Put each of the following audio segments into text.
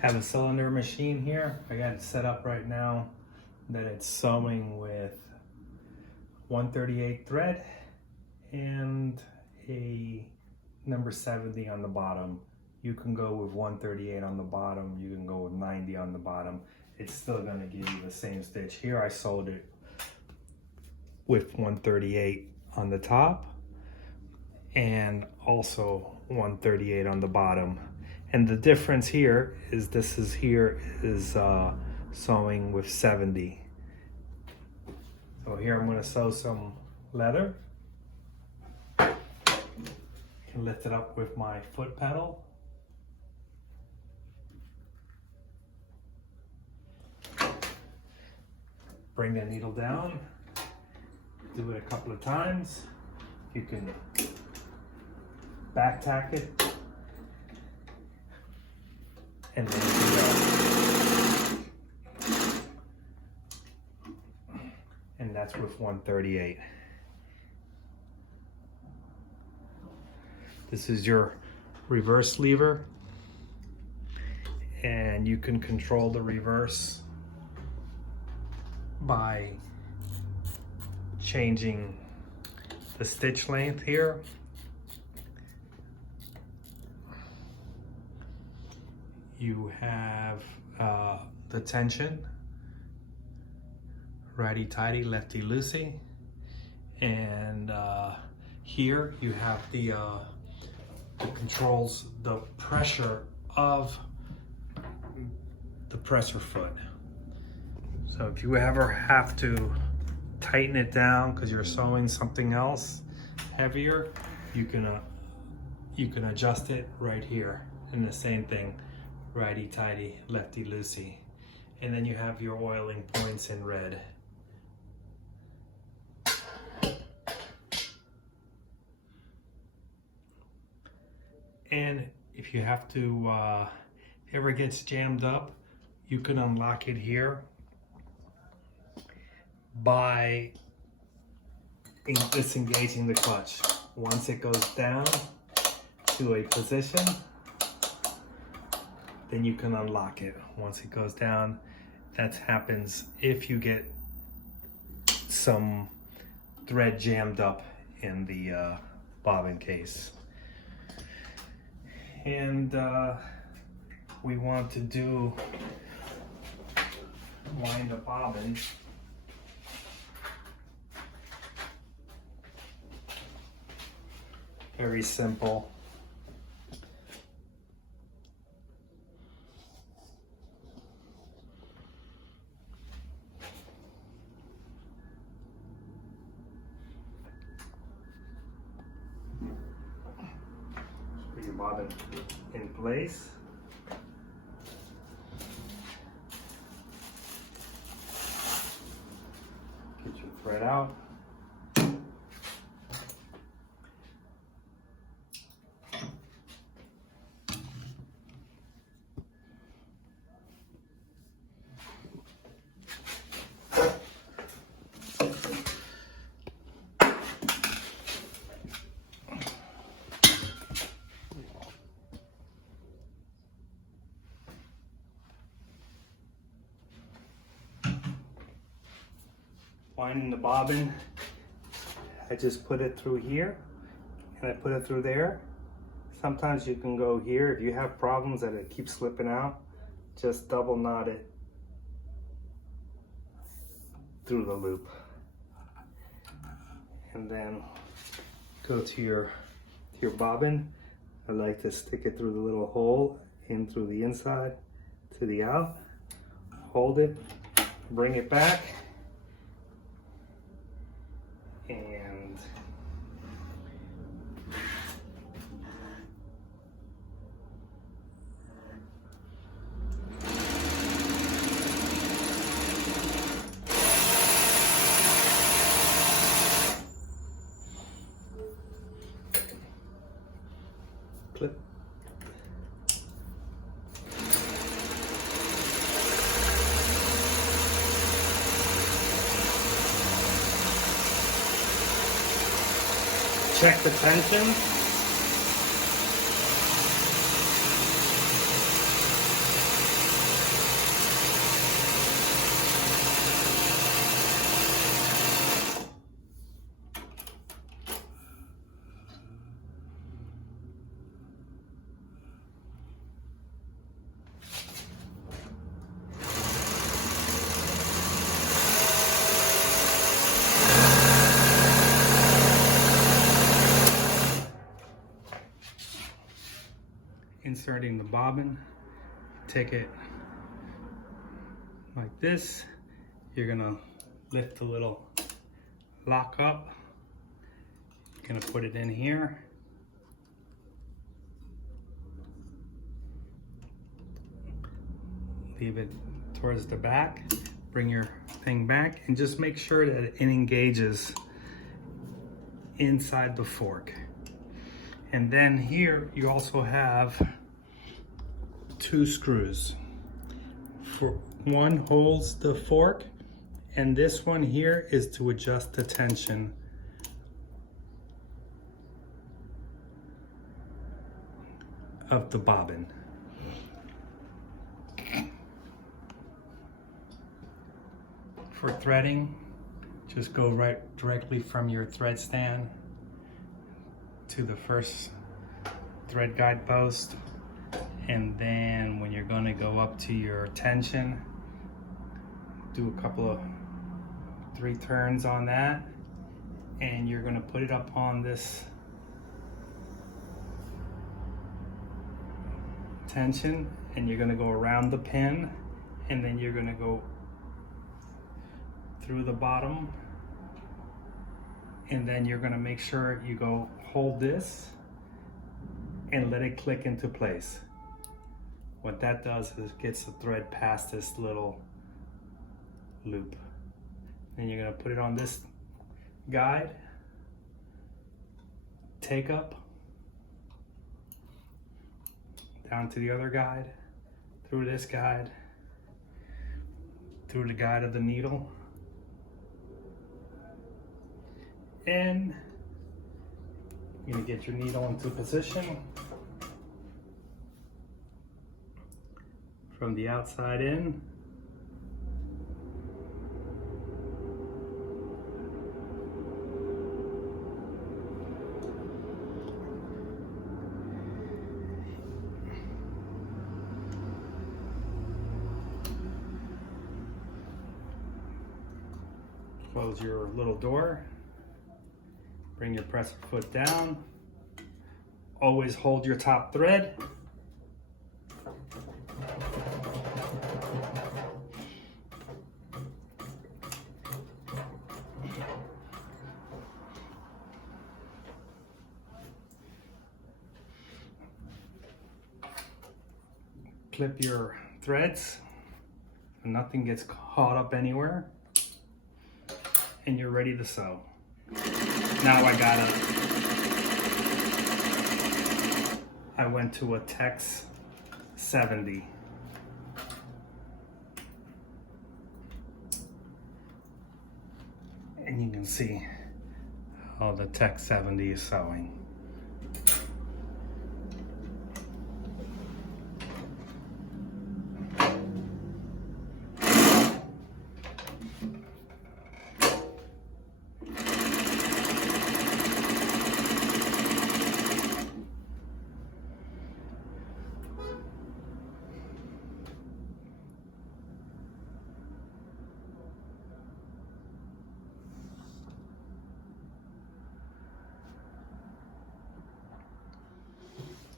Have a cylinder machine here. I got it set up right now that it's sewing with 138 thread and a number 70 on the bottom. You can go with 138 on the bottom, you can go with 90 on the bottom. It's still gonna give you the same stitch. Here I sewed it with 138 on the top and also 138 on the bottom. And the difference here is here is sewing with 70. So here I'm going to sew some leather. I can lift it up with my foot pedal. Bring the needle down. Do it a couple of times. You can back tack it. And then you can go. And that's with 138. This is your reverse lever, and you can control the reverse by changing the stitch length here. You have the tension, righty-tighty, lefty-loosey, and here you have the controls the pressure of the presser foot. So if you ever have to tighten it down because you're sewing something else heavier, you can adjust it right here. And the same thing, righty-tighty, lefty-loosey. And then you have your oiling points in red. And if you have to, ever gets jammed up, you can unlock it here by disengaging the clutch. Once it goes down to a position, then you can unlock it. Once it goes down, that happens if you get some thread jammed up in the bobbin case. And we want to wind the bobbin. Very simple. Put your bobbin in place. Get your thread out. Winding the bobbin, I just put it through here and I put it through there. Sometimes you can go here. If you have problems that it keeps slipping out, just double knot it through the loop. And then go to your bobbin. I like to stick it through the little hole in through the inside to the out. Hold it, bring it back, and clip. Check the tension. inserting the bobbin. Take it like this. You're gonna lift the little lock up. You're gonna put it in here. Leave it towards the back. Bring your thing back and just make sure that it engages inside the fork. And then here you also have 2 screws. One holds the fork, and this one here is to adjust the tension of the bobbin. For threading, just go directly from your thread stand to the first thread guide post, and then when you're going to go up to your tension, do a couple of 3 turns on that, and you're going to put it up on this tension, and you're going to go around the pin, and then you're going to go through the bottom, and then you're going to make sure you go hold this and let it click into place. What that does is gets the thread past this little loop. Then you're going to put it on this guide, take up, down to the other guide, through this guide, through the guide of the needle, and you're going to get your needle into position from the outside in. Close your little door. Bring your presser foot down. Always hold your top thread. Clip your threads so nothing gets caught up anywhere, and you're ready to sew. Now I went to a Tex 70. And you can see how the Tex 70 is sewing.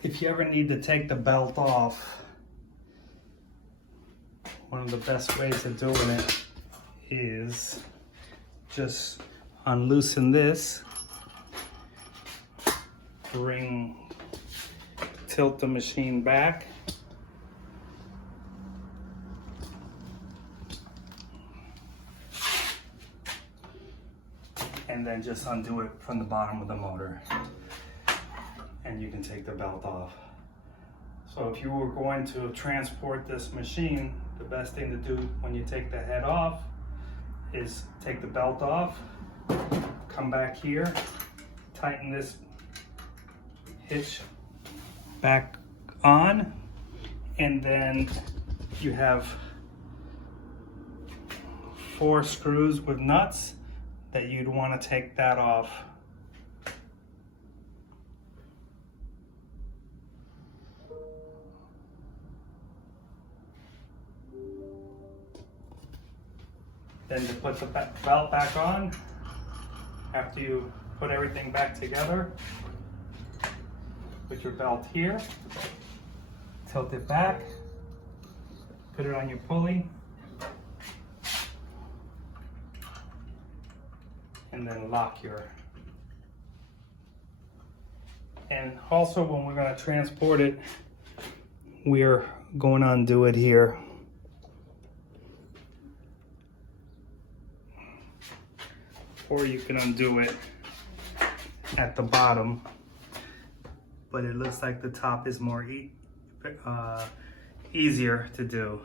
If you ever need to take the belt off, one of the best ways of doing it is just unloosen this, tilt the machine back, and then just undo it from the bottom of the motor. And you can take the belt off. So if you were going to transport this machine, the best thing to do when you take the head off is take the belt off, come back here, tighten this hitch back on, and then you have 4 screws with nuts that you'd want to take that off. Then to put the belt back on, after you put everything back together, put your belt here, tilt it back, put it on your pulley, and then lock your. And also when we're going to transport it, we're going to undo it here. Or you can undo it at the bottom, but it looks like the top is more easier to do.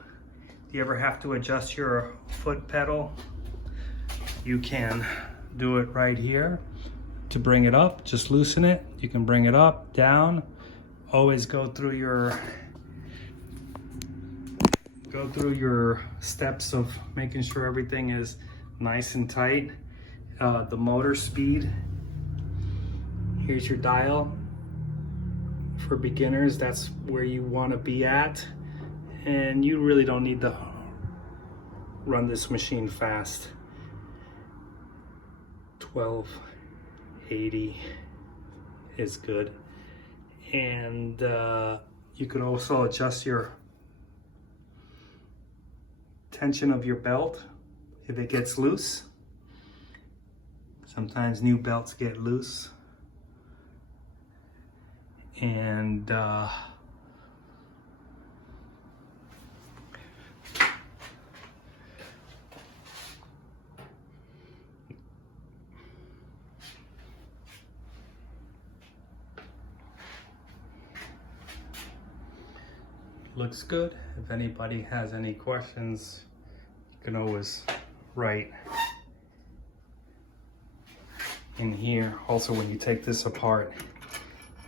Do you ever have to adjust your foot pedal? You can do it right here. To bring it up, just loosen it. You can bring it up, down. Always go through your steps of making sure everything is nice and tight. The motor speed. Here's your dial. For beginners, that's where you want to be at. And you really don't need to run this machine fast. 1280 is good. And you can also adjust your tension of your belt if it gets loose. Sometimes new belts get loose. And looks good. If anybody has any questions, you can always write in here. Also, when you take this apart,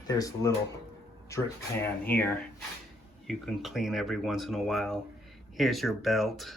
there's a little drip pan here. You can clean every once in a while. Here's your belt.